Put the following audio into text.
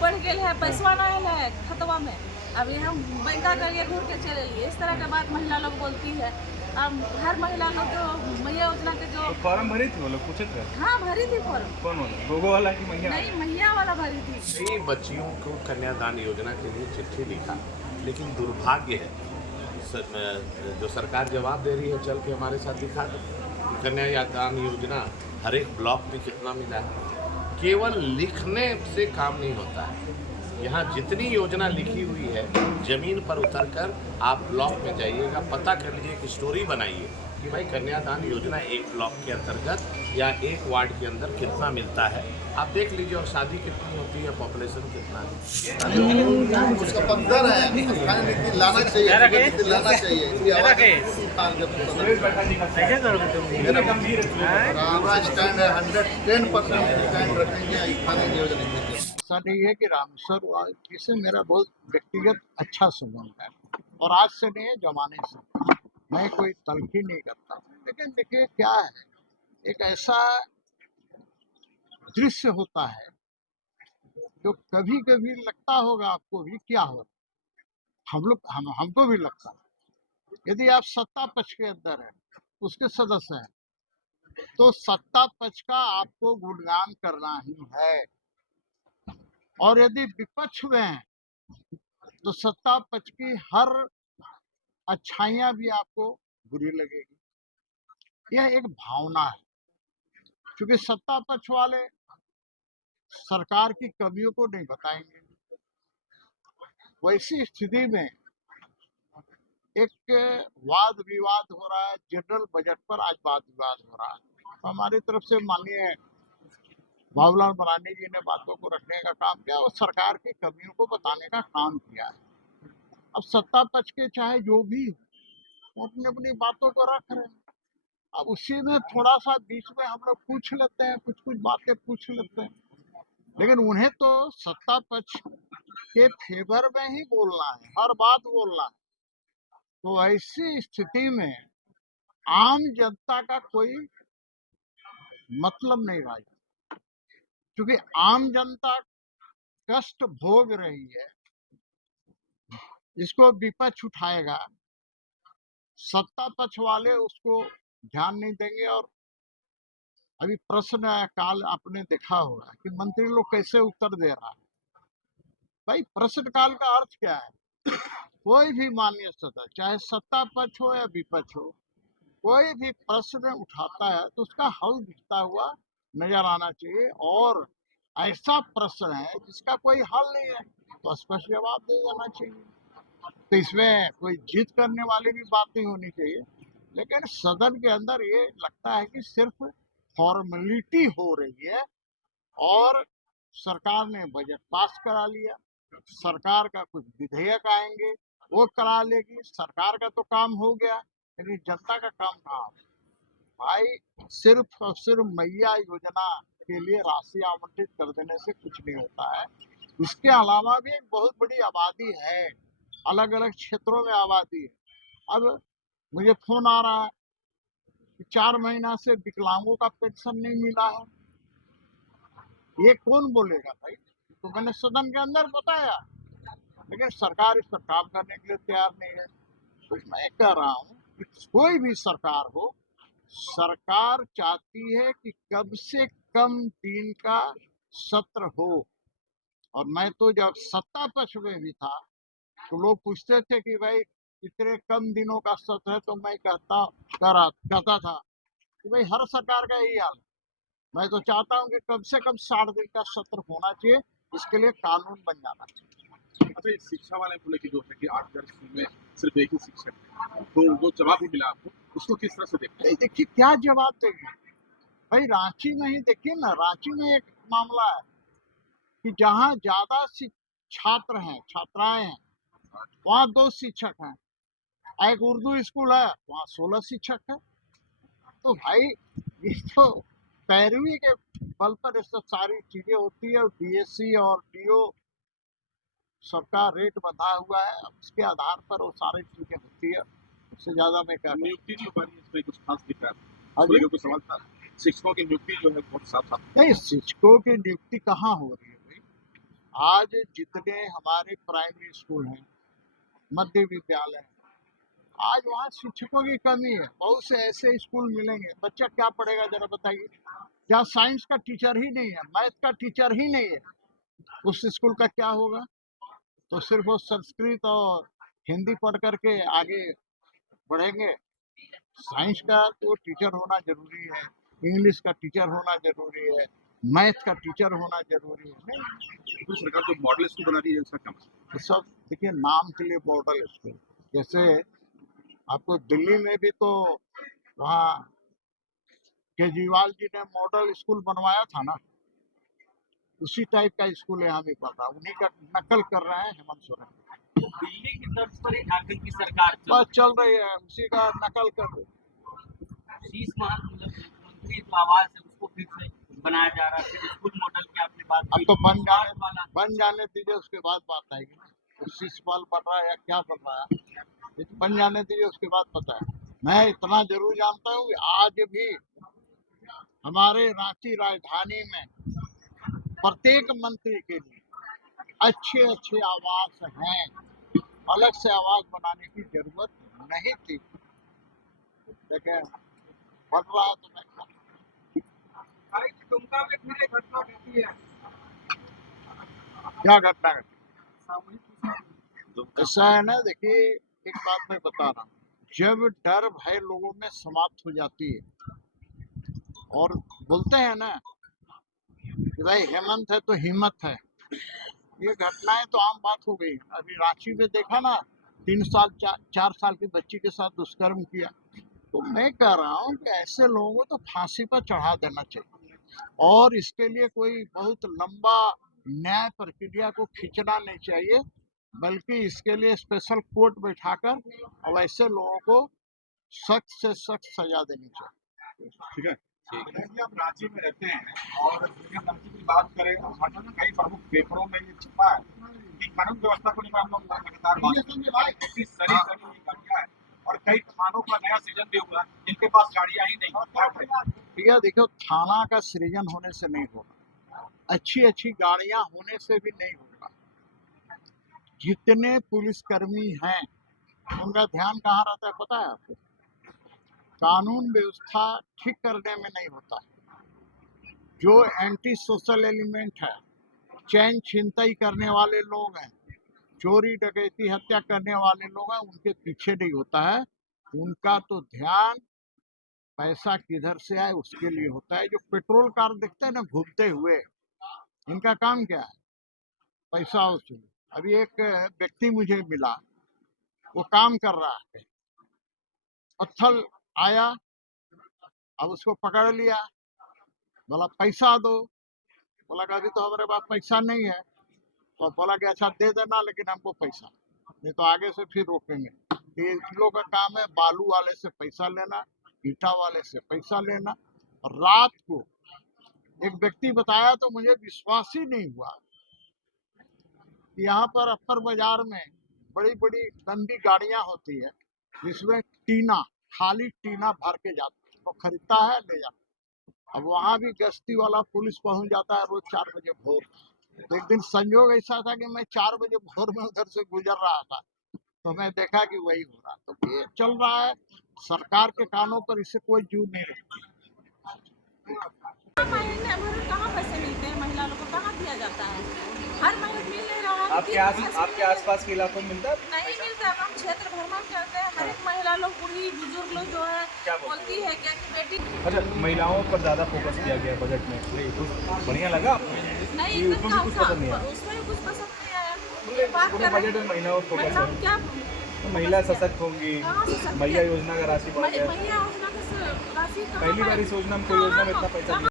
बढ़ गए है, पैसवा ना आयल है खतवा में, अभी हम बैंका करिए घूर के चले लिए, इस तरह के बात महिला लोग बोलती है। अब हर महिला लोग जो मैया योजना के जो तो फॉर्म भरी थी वो लोग पूछे थे? हाँ भरी थी फॉर्म। कौन वाला, गोगो वाला कि मैया? नहीं, मैया वाला भरी थी। कई बच्चियों को कन्यादान योजना के लिए चिट्ठी लिखा, लेकिन दुर्भाग्य है जो सरकार जवाब दे रही है चल के हमारे साथ दिखा दो। कन्यादान योजना हर एक ब्लॉक में कितना मिला है। केवल लिखने से काम नहीं होता है। यहाँ जितनी योजना लिखी हुई है जमीन पर उतरकर आप ब्लॉक में जाइएगा, पता कर लीजिए, एक स्टोरी बनाइए कि भाई कन्यादान योजना एक ब्लॉक के अंतर्गत या एक वार्ड के अंदर कितना मिलता है। आप देख लीजिए, और शादी कितनी होती है, पॉपुलेशन कितना है। उसका पत्थर है, स्थानीय नीति लाना चाहिए, नीति लाना चाहिए। इसकी आवाज़ हमारा स्टैंड है, 110% स्टैंड रखेंगे स्थानीय नियोजन के। ऐसा नहीं है कि रामेश्वर से मेरा बहुत व्यक्तिगत अच्छा संबंध है, और आज से नहीं है, जमाने से। मैं कोई तलखी नहीं करता, लेकिन देखिए क्या है, एक ऐसा दृश्य होता है जो कभी कभी लगता होगा आपको भी, क्या हो हमको भी लगता है। यदि आप सत्ता पक्ष के अंदर है, उसके सदस्य हैं, तो सत्ता पक्ष का आपको गुणगान करना ही है, और यदि विपक्ष में है तो सत्ता पक्ष की हर अच्छाइयां भी आपको बुरी लगेगी। यह एक भावना है, क्योंकि सत्ता पक्ष वाले सरकार की कमियों को नहीं बताएंगे। वैसी स्थिति में एक वाद विवाद हो रहा है, जनरल बजट पर आज वाद विवाद हो रहा है। तो हमारी तरफ से माननीय बाबूलाल मरांडी जी ने बातों को रखने का काम किया और सरकार की कमियों को बताने का काम किया है। अब सत्ता पक्ष के चाहे जो भी हो, वो अपनी अपनी बातों को रख रहे हैं। अब उसी में थोड़ा सा बीच में हम लोग पूछ लेते हैं, कुछ कुछ बातें पूछ लेते हैं, लेकिन उन्हें तो सत्ता पक्ष के फेवर में ही बोलना है, हर बात बोलना है। तो ऐसी स्थिति में आम जनता का कोई मतलब नहीं रहा, क्योंकि आम जनता कष्ट भोग रही है, इसको विपक्ष उठाएगा, सत्ता पक्ष वाले उसको ध्यान नहीं देंगे। और अभी प्रश्न काल आपने देखा होगा कि मंत्री लोग कैसे उत्तर दे रहा है। भाई प्रश्न काल का अर्थ क्या है? कोई भी माननीय सदस्य, चाहे सत्ता पक्ष हो या विपक्ष हो, कोई भी प्रश्न उठाता है तो उसका हल दिखता हुआ नजर आना चाहिए। और ऐसा प्रश्न है जिसका कोई हल नहीं है तो स्पष्ट जवाब दे देना चाहिए। तो इसमें कोई जीत करने वाली भी बात नहीं होनी चाहिए, लेकिन सदन के अंदर ये लगता है कि सिर्फ फॉर्मेलिटी हो रही है। और सरकार ने बजट पास करा लिया, सरकार का कुछ विधेयक आएंगे वो करा लेगी, सरकार का तो काम हो गया, लेकिन जनता का काम कहाँ? भाई सिर्फ और सिर्फ मैया योजना के लिए राशि आवंटित कर देने से कुछ नहीं होता है। इसके अलावा भी एक बहुत बड़ी आबादी है, अलग अलग क्षेत्रों में आबादी है। अब मुझे फोन आ रहा है कि 4 महीना से विकलांगों का पेंशन नहीं मिला है। ये कौन बोलेगा भाई? तो मैंने सदन के अंदर बताया, लेकिन सरकार इस पर काम करने के लिए तैयार नहीं है। तो मैं कह रहा हूँ कि कोई भी सरकार हो, सरकार चाहती है कि कम से कम दिन का सत्र हो। और मैं तो जब सत्ता पक्ष में भी था तो लोग पूछते थे कि भाई इतने कम दिनों का सत्र है, तो मैं कहता था कि भाई हर सरकार का यही हाल है। मैं तो चाहता हूँ कि कम से कम 60 दिन का सत्र होना चाहिए, इसके लिए कानून बन जाना चाहिए। अच्छा, इस शिक्षा वाले को लेकर जो है कि 8,000 स्कूल में सिर्फ एक ही शिक्षक है, तो वो जवाब ही मिला आपको, उसको किस तरह से देखते हैं? देखिए क्या जवाब देंगे भाई। रांची में ही देखिए ना, रांची में एक मामला है कि जहाँ ज्यादा छात्र हैं, छात्राएं हैं, वहाँ 2 शिक्षक हैं। एक उर्दू स्कूल है, वहाँ 16 शिक्षक है। तो भाई ये तो पैरवी के बल पर ये सब सारी चीजें होती है। और डीएससी और डीओ सबका रेट बंधा हुआ है, उसके आधार पर वो सारी चीजें होती है। उससे ज्यादा मैं क्या नियुक्ति जो बनी है, इसमें कुछ खास दिख रहा है? हाँ जी? कुछ सवाल था, शिक्षकों की नियुक्ति जो है बहुत साफ साफ। नहीं, शिक्षकों की नियुक्ति कहाँ हो रही है भाई? आज जितने हमारे प्राइमरी स्कूल हैं, मध्य विद्यालय हैं, आज वहाँ शिक्षकों की कमी है। बहुत से ऐसे स्कूल मिलेंगे, बच्चा क्या पढ़ेगा जरा बताइए। जहाँ साइंस का टीचर ही नहीं है, मैथ का टीचर ही नहीं है, उस स्कूल का क्या होगा? तो सिर्फ वो संस्कृत और हिंदी पढ़ करके आगे बढ़ेंगे। साइंस का तो टीचर होना जरूरी है, इंग्लिश का टीचर होना जरूरी है, मैथ का टीचर होना जरूरी है। नहीं, तो सरकार तो मॉडल स्कूल बना रही है, इसका क्या मतलब? तो सब देखिए, नाम के लिए मॉडल स्कूल, जैसे आपको दिल्ली में भी तो वहाँ केजरीवाल जी ने मॉडल स्कूल बनवाया था ना, उसी टाइप का स्कूल यहाँ भी बन रहा है। उन्हीं का नकल कर रहे हैं हेमंत सोरेन। दिल्ली की तर्ज पर झारखंड की सरकार बस चल रही है, उसी का नकल कर रही है। शीश महल मुख्यमंत्री जो आवास है उसको फिर से बनाया जा रहा है। फिर स्कूल मॉडल की आपने बात अब की। तो बन वाला जाने दीजिए, उसके बाद बात आएगी ना। तो शिशपाल बन रहा है या क्या बन रहा है, ये तो बन जाने दीजिए, उसके बाद पता है। मैं इतना जरूर जानता हूँ कि आज भी हमारे रांची राजधानी में प्रत्येक मंत्री के लिए अच्छे अच्छे आवास हैं, अलग से आवास बनाने की जरूरत नहीं थी, लेकिन बन रहा है तो मैं दुमका में फिर एक घटना घटी है। क्या घटना घटी? ऐसा है ना, देखिए एक बात मैं बता रहा हूँ, जब डर भय लोगों में समाप्त हो जाती है और बोलते हैं ना कि भाई हेमंत है तो हिम्मत है, ये घटनाएं तो आम बात हो गई। अभी रांची में देखा ना, 3 साल 4 साल की बच्ची के साथ दुष्कर्म किया। तो मैं कह रहा हूँ कि ऐसे लोगों को तो फांसी पर चढ़ा देना चाहिए, और इसके लिए कोई बहुत लंबा न्याय प्रक्रिया को खींचना नहीं चाहिए, बल्कि इसके लिए स्पेशल कोर्ट बैठाकर और ऐसे लोगों को सख्त से सख्त सजा देनी चाहिए। ठीक है। देखिए, आप रांची में रहते हैं और रांची की बात करें, हमारे कई प्रमुख पेपरों में ये छिपा है कि कानून व्यवस्था को लेकर हम लोग लगातार गाड़ियां हैं और कई थानों का नया सृजन भी हुआ जिनके पास गाड़ियां ही नहीं। भैया देखो, थाना का सृजन होने से नहीं होगा, अच्छी अच्छी गाड़ियां होने से भी नहीं होगा। जितने पुलिसकर्मी हैं उनका ध्यान कहाँ रहता है पता है आपको? कानून व्यवस्था ठीक करने में नहीं होता। जो एंटी सोशल एलिमेंट है, चैन छिनतई करने वाले लोग हैं, चोरी डकैती हत्या करने वाले लोग हैं, उनके पीछे नहीं होता है। उनका तो ध्यान पैसा किधर से आए उसके लिए होता है। जो पेट्रोल कार दिखते हैं ना घूमते हुए, इनका काम क्या है? पैसा वसूल। अभी एक व्यक्ति मुझे मिला, वो काम कर रहा है, पत्थर आया, अब उसको पकड़ लिया, बोला पैसा दो, बोला कि अभी तो हमारे पास पैसा नहीं है। तो बोला कि अच्छा दे देना, लेकिन हमको पैसा नहीं तो आगे से फिर रोकेंगे। ये लोग का काम है बालू वाले से पैसा लेना, ईटा वाले से पैसा लेना। रात को एक व्यक्ति बताया तो मुझे विश्वास ही नहीं हुआ कि यहाँ पर अपर बाजार में बड़ी बड़ी लंबी गाड़ियां होती है जिसमें टीना, खाली टीना भर के जाता है, वो खरीदता है ले जाता है। अब वहाँ भी गश्ती वाला पुलिस पहुंच जाता है रोज 4 बजे भोर। तो एक दिन संयोग ऐसा था कि मैं 4 बजे भोर में उधर से गुजर रहा था, तो मैं देखा कि वही हो रहा। तो ये चल रहा है, सरकार के कानों पर इससे कोई जू नहीं रहती। महीने भर कहाँ पैसे मिलते हैं? महिला लोग को कहाँ दिया जाता है? हर महीने मिल नहीं रहा है। आपके आसपास के इलाकों में मिलता है? नहीं मिलता। हम क्षेत्र भ्रमण करते हैं, हर एक महिला लोग, बूढ़ी बुजुर्ग लोग जो है बोलती है क्या कि बेटी। अच्छा, महिलाओं पर ज्यादा फोकस किया गया है बजट में, कुछ बढ़िया लगा आपको? नहीं, एकदम कुछ पसंद नहीं आया, उसमें कुछ पसंद नहीं आया। बात कर बजट में महिलाओं पर महिला क्या, तो महिला सशक्त होंगी, मैया योजना का राशि बढ़ गया। मैया योजना का राशि पहली बार इस योजना में कोई योजना में इतना पैसा